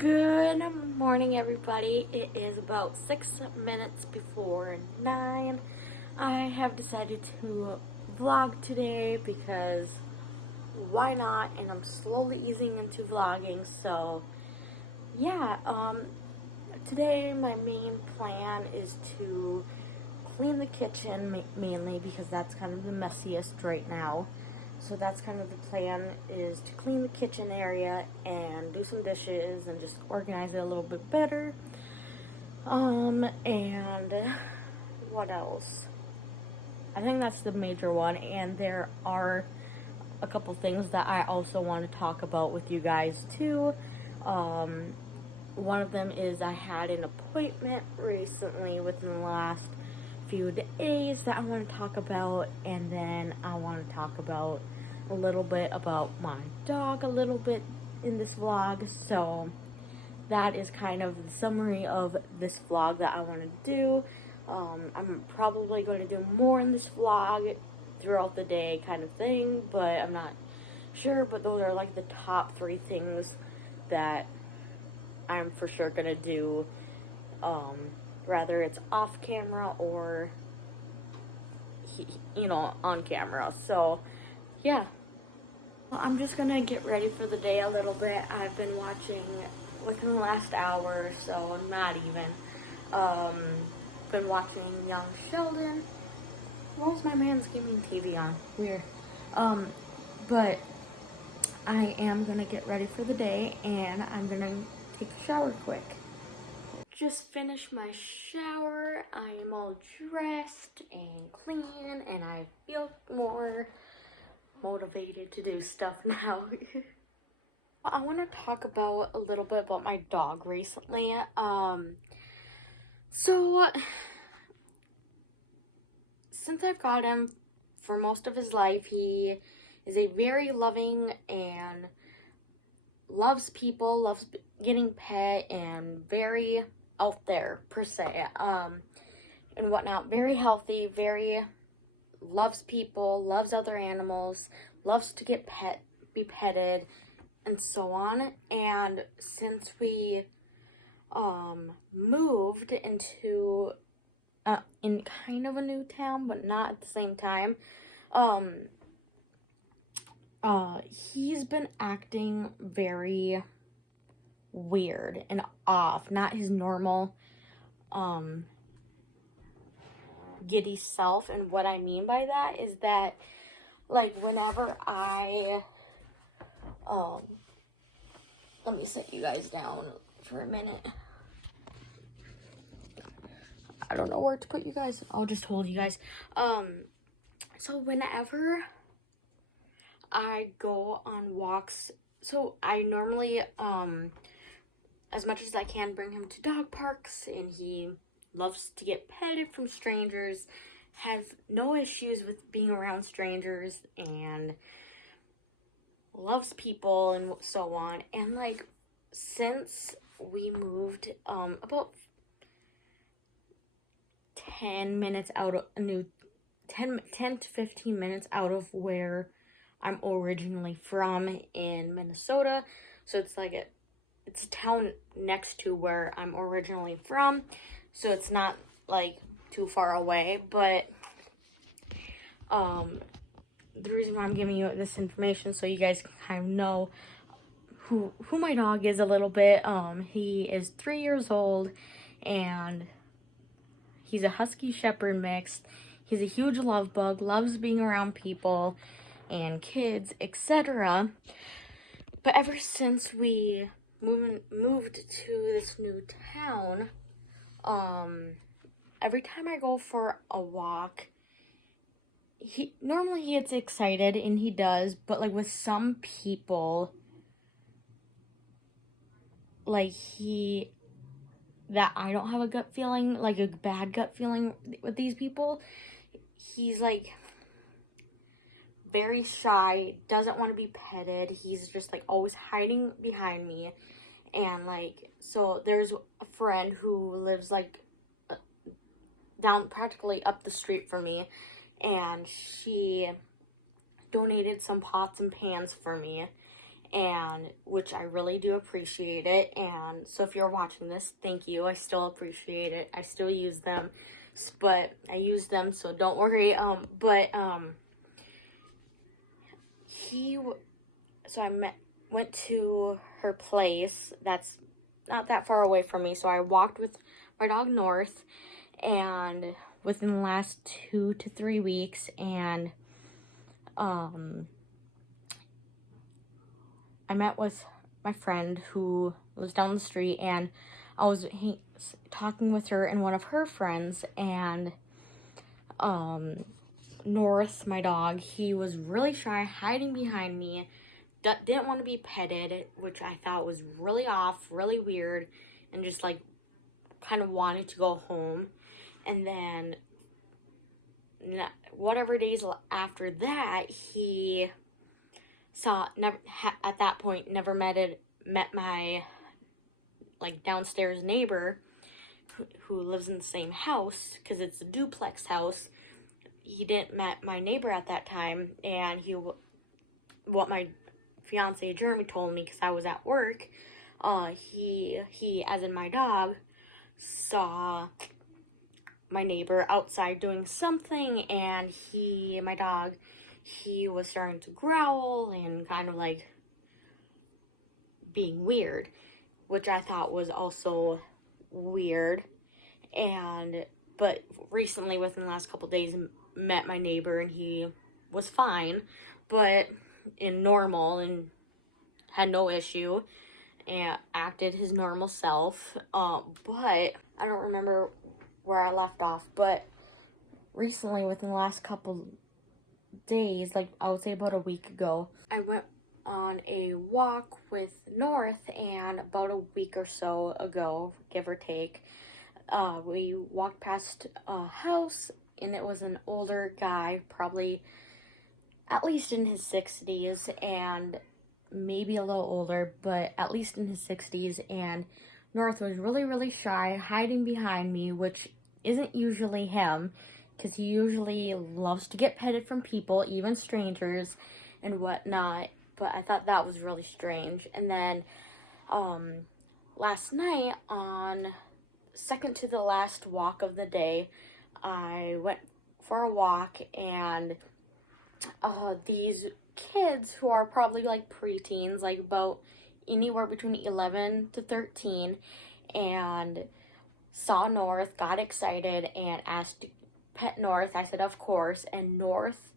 Good morning, everybody. It is about 6 minutes before 9. I have decided to vlog today because why not? And I'm slowly easing into vlogging. So yeah, today my main plan is to clean the kitchen mainly because that's kind of the messiest right now. So that's kind of the plan, is to clean the kitchen area and do some dishes and just organize it a little bit better. And what else? I think that's the major one, and there are a couple things that I also want to talk about with you guys too. One of them is I had an appointment recently within the last few days that I want to talk about, and then I want to talk about a little bit about my dog a little bit in this vlog. So that is kind of the summary of this vlog that I want to do. I'm probably going to do more in this vlog throughout the day kind of thing, but I'm not sure. But those are like the top 3 things that I'm for sure going to do, whether it's off camera or on camera. So yeah, well, I'm just gonna get ready for the day a little bit. I've been watching within the last hour or so, not even, been watching Young Sheldon. What was my man's gaming TV on? Weird. But I am gonna get ready for the day, and I'm gonna take a shower quick. Just finished my shower. I am all dressed and clean, and I feel more motivated to do stuff now. I want to talk about a little bit about my dog recently. So since I've got him for most of his life, he is a very loving and loves people, loves getting pet, and very out there per se, and whatnot. Very healthy, very loves people, loves other animals, loves to be petted, and so on. And since we moved into in kind of a new town, but not at the same time, he's been acting very weird and off, not his normal giddy self. And what I mean by that is that, like, whenever I let me set you guys down for a minute. I don't know where to put you guys. I'll just hold you guys. So whenever I go on walks, so I normally, as much as I can, bring him to dog parks, and he loves to get petted from strangers, has no issues with being around strangers, and loves people and so on. And like, since we moved about 10 to 15 minutes out of where I'm originally from in Minnesota, so it's like it's a town next to where I'm originally from, so it's not like too far away. But the reason why I'm giving you this information, so you guys can kind of know who my dog is a little bit. He is 3 years old, and he's a Husky Shepherd mixed. He's a huge love bug, loves being around people and kids, etc. But ever since we moved to this new town, every time I go for a walk, he gets excited, and he does, but like with some people, like that I don't have a gut feeling, like a bad gut feeling with these people. He's like very shy, doesn't want to be petted. He's just like always hiding behind me. And like, so there's a friend who lives like down practically up the street from me, and she donated some pots and pans for me. and which I really do appreciate it. And so if you're watching this, thank you. I still appreciate it. I still use them, but I use them, so don't worry. So went to her place that's not that far away from me. So I walked with my dog North, and within the last 2 to 3 weeks, and I met with my friend who lives down the street, and I was talking with her and one of her friends, and North, my dog, he was really shy, hiding behind me, didn't want to be petted, which I thought was really off, really weird, and just like kind of wanted to go home. And then whatever days after that, he at that point never met my like downstairs neighbor who lives in the same house, because it's a duplex house. He didn't met my neighbor at that time, and what my fiance Jeremy told me, because I was at work, he as in my dog, saw my neighbor outside doing something, and my dog was starting to growl and kind of like being weird, which I thought was also weird. But recently, within the last couple days, met my neighbor, and he was fine, but normal, and had no issue, and acted his normal self. But I don't remember where I left off, but recently, within the last couple days, like I would say about a week ago, I went on a walk with North, and about a week or so ago, give or take, we walked past a house, and it was an older guy, probably at least in his 60s, and maybe a little older, but at least in his 60s, and North was really, really shy, hiding behind me, which isn't usually him, because he usually loves to get petted from people, even strangers and whatnot, but I thought that was really strange. And then last night, on second to the last walk of the day, I went for a walk, and these kids who are probably like preteens, like about anywhere between 11 to 13, and saw North, got excited, and asked to pet North. I said, of course. And North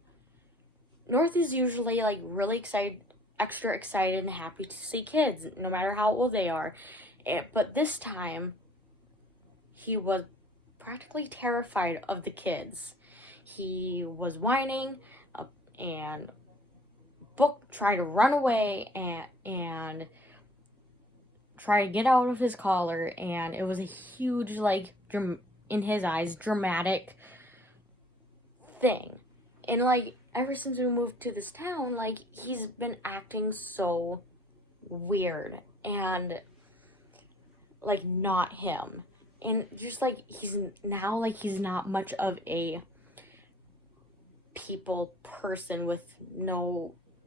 is usually like really excited, extra excited and happy to see kids, no matter how old they are. But this time, he was practically terrified of the kids. He was whining and tried to run away and try to get out of his collar, and it was a huge, like, in his eyes, dramatic thing. And like, ever since we moved to this town, like, he's been acting so weird and like not him, and just like he's not much of a people person,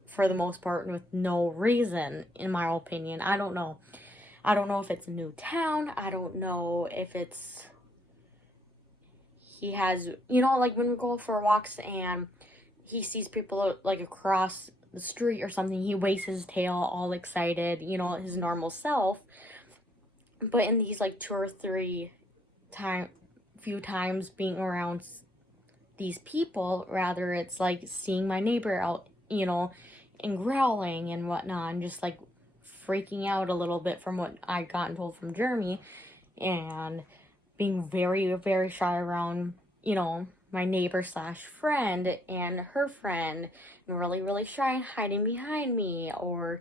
for the most part, with no reason, in my opinion. I don't know if it's a new town. I don't know if he has, like when we go for walks and he sees people like across the street or something, he wags his tail all excited, his normal self. But in these like 2 or 3 few times being around these people, rather, it's like seeing my neighbor out, and growling and whatnot, and just like freaking out a little bit from what I gotten told from Jeremy, and being very, very shy around, my neighbor slash friend and her friend, and really, really shy and hiding behind me, or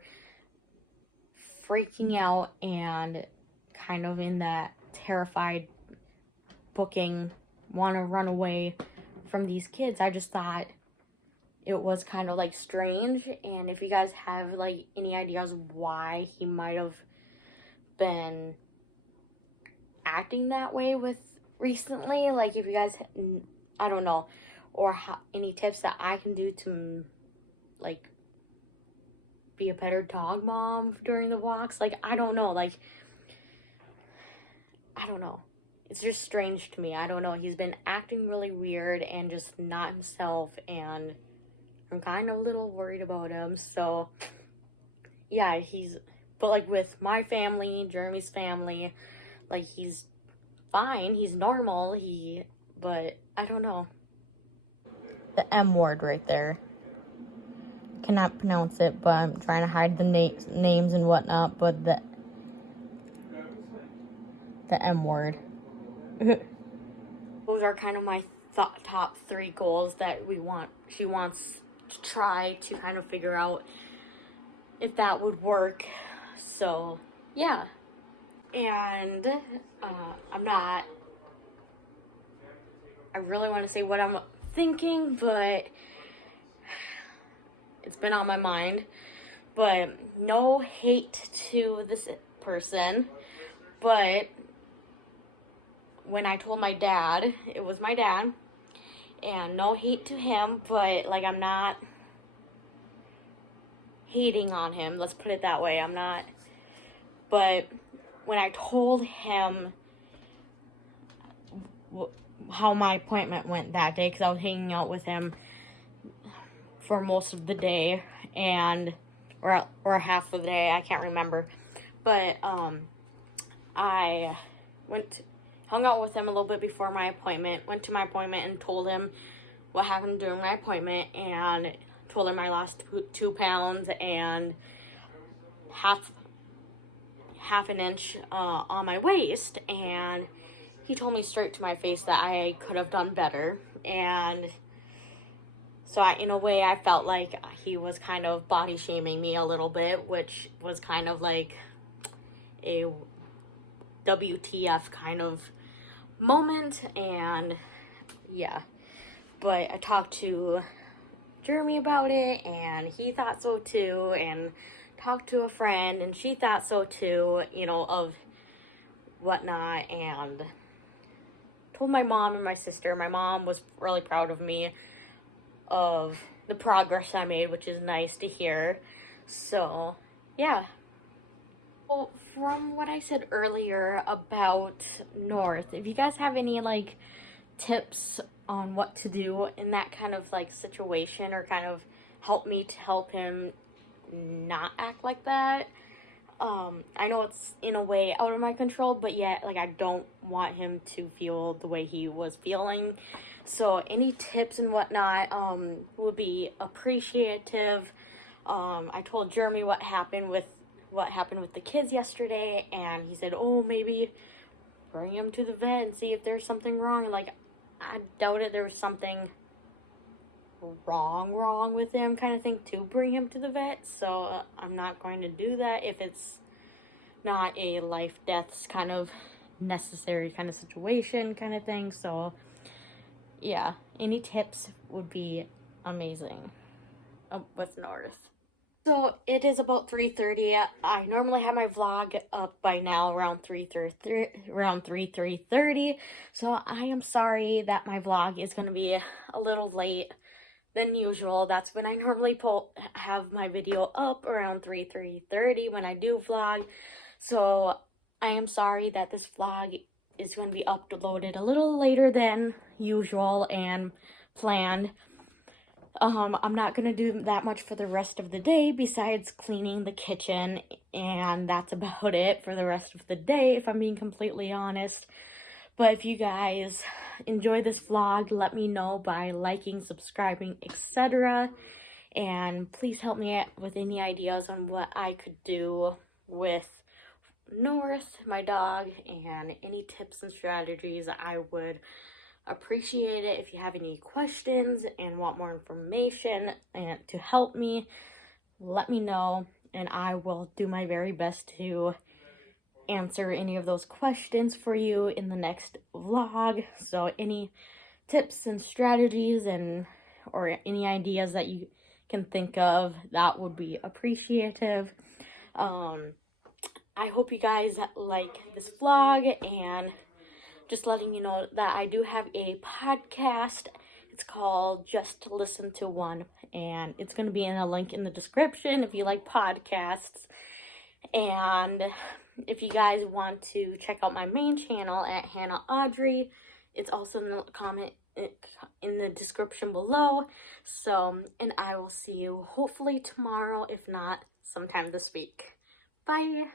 freaking out and kind of in that terrified booking, want to run away from these kids. I just thought it was kind of like strange, and if you guys have like any ideas why he might have been acting that way with recently, like if you guys, I don't know, or any tips that I can do to like be a better dog mom during the walks. Like, I don't know. Like, I don't know. It's just strange to me. I don't know. He's been acting really weird and just not himself, and I'm kind of a little worried about him. So, yeah, but like with my family, Jeremy's family, like he's fine. He's normal. But I don't know. The M word right there. Cannot pronounce it, but I'm trying to hide the names and whatnot, but the M word. Those are kind of my top 3 goals that she wants to try to kind of figure out if that would work. So, yeah. And I really want to say what I'm thinking, but it's been on my mind. But no hate to this person, but when I told my dad, it was my dad, and no hate to him, but like I'm not hating on him, let's put it that way. I'm not, but when I told him how my appointment went that day, because I was hanging out with him for most of the day, or half of the day, I can't remember, but I hung out with him a little bit before my appointment, went to my appointment and told him what happened during my appointment, and told him I lost 2 pounds and half an inch on my waist, and he told me straight to my face that I could have done better. And so in a way, I felt like he was kind of body shaming me a little bit, which was kind of like a WTF kind of moment. And yeah, but I talked to Jeremy about it, and he thought so too, and talked to a friend, and she thought so too, of whatnot, and told my mom and my sister. My mom was really proud of me, of the progress I made, which is nice to hear. So, yeah. Well, from what I said earlier about North, if you guys have any, like, tips on what to do in that kind of, like, situation, or kind of help me to help him not act like that. I know it's in a way out of my control, but yet, like, I don't want him to feel the way he was feeling. So any tips and whatnot would be appreciative. I told Jeremy what happened with the kids yesterday, and he said, oh, maybe bring him to the vet and see if there's something wrong. Like, I doubted there was something wrong with him, kind of thing, to bring him to the vet. So I'm not going to do that if it's not a life deaths kind of necessary kind of situation kind of thing. So yeah, any tips would be amazing with North. So it is about 3:30. I normally have my vlog up by now around 3:30. So I am sorry that my vlog is going to be a little late than usual. That's when I normally have my video up, around 3:30 when I do vlog. So I am sorry that this vlog is going to be uploaded a little later than usual and planned. I'm not going to do that much for the rest of the day besides cleaning the kitchen, and that's about it for the rest of the day, if I'm being completely honest. But if you guys enjoy this vlog, let me know by liking, subscribing, etc. And please help me out with any ideas on what I could do with North, my dog, and any tips and strategies. I would appreciate it. If you have any questions and want more information and to help me, let me know, and I will do my very best to answer any of those questions for you in the next vlog. So any tips and strategies or any ideas that you can think of, that would be appreciative. I hope you guys like this vlog, and just letting you know that I do have a podcast. It's called Just Listen to One, and it's going to be in a link in the description if you like podcasts. And if you guys want to check out my main channel at Hannah Audrey, it's also in the comment in the description below. So, and I will see you hopefully tomorrow, if not sometime this week. Bye.